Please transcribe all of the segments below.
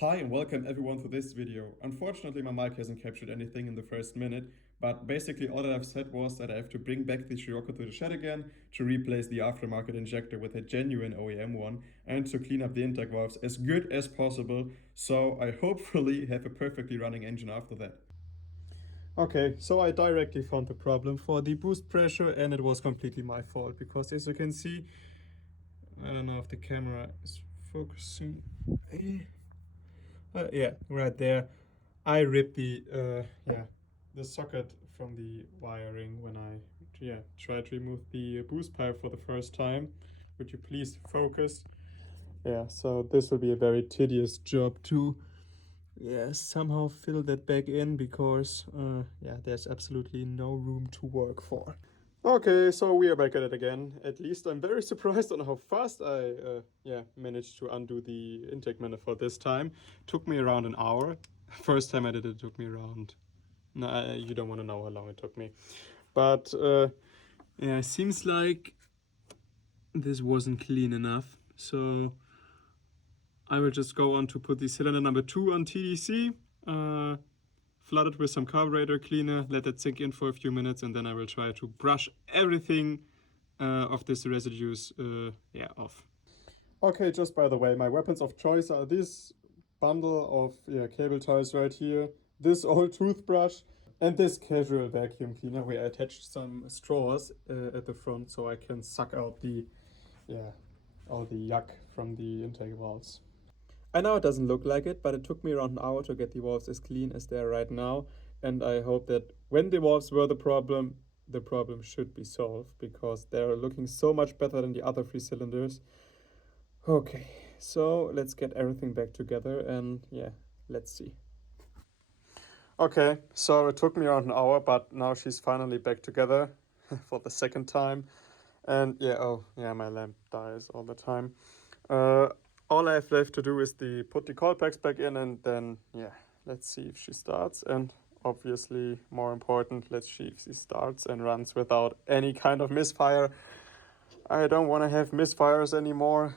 Hi and welcome everyone to this video. Unfortunately, my mic hasn't captured anything in the first minute, but basically all that I've said was that I have to bring back the Scirocco to the shed again to replace the aftermarket injector with a genuine OEM one and to clean up the intake valves as good as possible, so I hopefully have a perfectly running engine after that. Okay, so I directly found the problem for the boost pressure and it was completely my fault because as you can see, I don't know if the camera is focusing. Yeah, right there. I ripped the socket from the wiring when I tried to remove the boost pipe for the first time. Would you please focus? Yeah, so this will be a very tedious job to somehow fill that back in because there's absolutely no room to work for. Okay, so we are back at it again. At least I'm very surprised on how fast I managed to undo the intake manifold this time. Took me around an hour. First time I did it took me around... No, you don't want to know how long it took me. But it seems like this wasn't clean enough. So I will just go on to put the cylinder number 2 on TDC. Flood it with some carburetor cleaner, let it sink in for a few minutes, and then I will try to brush everything of this residues off. Okay, just by the way, my weapons of choice are this bundle of cable ties right here, this old toothbrush, and this casual vacuum cleaner where I attached some straws at the front so I can suck out all the yuck from the intake valves. I know it doesn't look like it, but it took me around an hour to get the valves as clean as they are right now. And I hope that when the valves were the problem should be solved because they're looking so much better than the other 3 cylinders. Okay, so let's get everything back together and let's see. Okay, so it took me around an hour, but now she's finally back together for the second time. And my lamp dies all the time. All I have left to do is put the coil packs back in and then, let's see if she starts. And obviously, more important, let's see if she starts and runs without any kind of misfire. I don't want to have misfires anymore.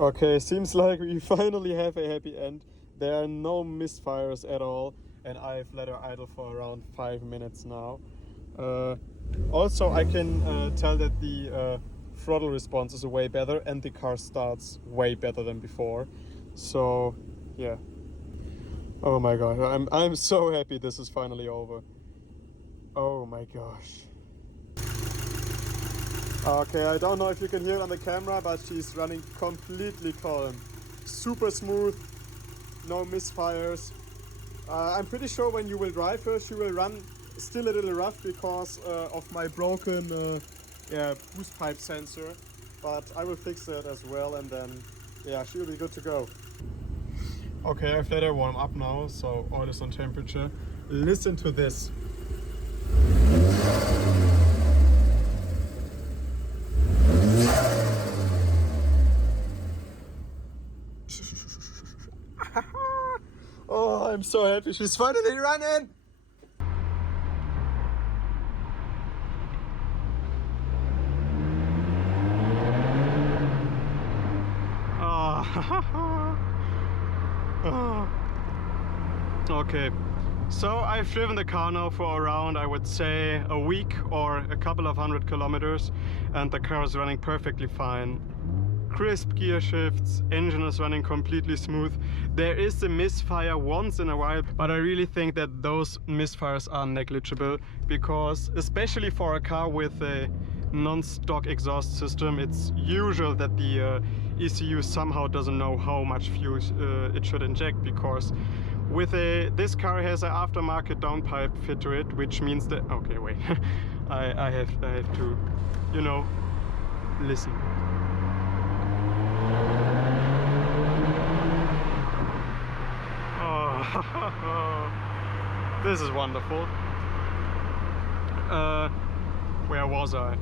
Okay, seems like we finally have a happy end. There are no misfires at all. And I've let her idle for around 5 minutes now. Also, I can tell that the throttle response is way better and the car starts way better than before. So oh my god, I'm so happy this is finally over. Oh my gosh. Okay, I don't know if you can hear it on the camera, but she's running completely calm, super smooth, no misfires. I'm pretty sure when you will drive her she will run still a little rough because of my broken boost pipe sensor, but I will fix that as well and then she will be good to go. Okay, I've let her warm up now, so oil is on temperature. Listen to this. Oh, I'm so happy she's finally running. Okay, so I've driven the car now for around, I would say, a week or a couple of 100 kilometers, and the car is running perfectly fine. Crisp gear shifts, engine is running completely smooth. There is a misfire once in a while, but I really think that those misfires are negligible because, especially for a car with a non-stock exhaust system, it's usual that the ECU somehow doesn't know how much fuel it should inject, because with this car has an aftermarket downpipe fit to it, which means that I have to, listen. Oh, this is wonderful. Where was I?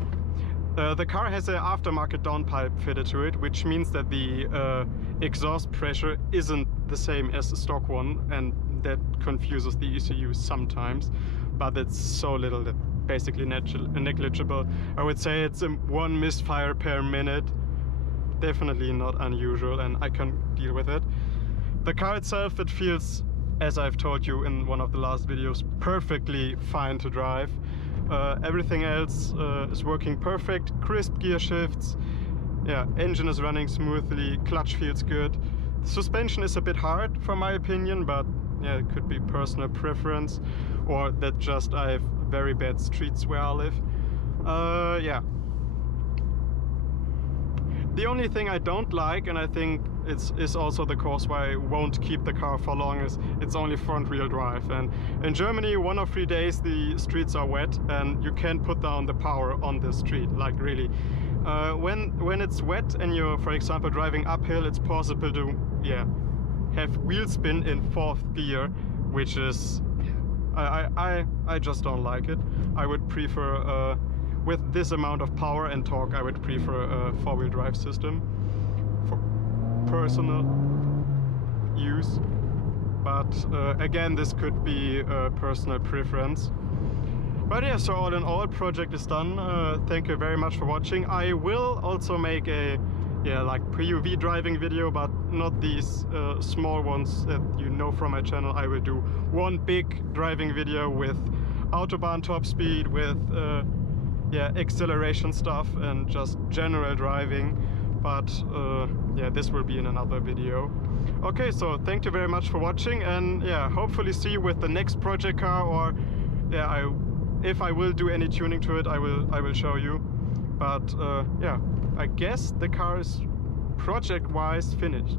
The car has an aftermarket downpipe fitted to it, which means that the exhaust pressure isn't the same as the stock one, and that confuses the ECU sometimes, but it's so little that basically negligible. I would say it's 1 misfire per minute. Definitely not unusual, and I can deal with it. The car itself, it feels, as I've told you in one of the last videos, perfectly fine to drive. Everything else is working perfect, crisp gear shifts, yeah, engine is running smoothly, clutch feels good. The suspension is a bit hard from my opinion, but yeah, it could be personal preference, or that just I have very bad streets where I live. Yeah. The only thing I don't like, and I think is also the cause why I won't keep the car for long, is it's only front wheel drive. And in Germany, 1 or 3 days the streets are wet and you can't put down the power on the street, like really. When it's wet and you're, for example, driving uphill, it's possible to, yeah, have wheel spin in 4th gear, which is, I just don't like it. I would prefer, with this amount of power and torque, I would prefer a 4-wheel drive system for personal use. But again, this could be a personal preference. But yeah, so all in all, project is done. Thank you very much for watching. I will also make a, yeah, like POV driving video, but not these small ones that you know from my channel. I will do one big driving video with Autobahn top speed, with yeah, acceleration stuff and just general driving. But yeah, this will be in another video. Okay, so thank you very much for watching, and yeah, hopefully see you with the next project car, or yeah, if I will do any tuning to it, I will show you. But yeah, I guess the car is project-wise finished.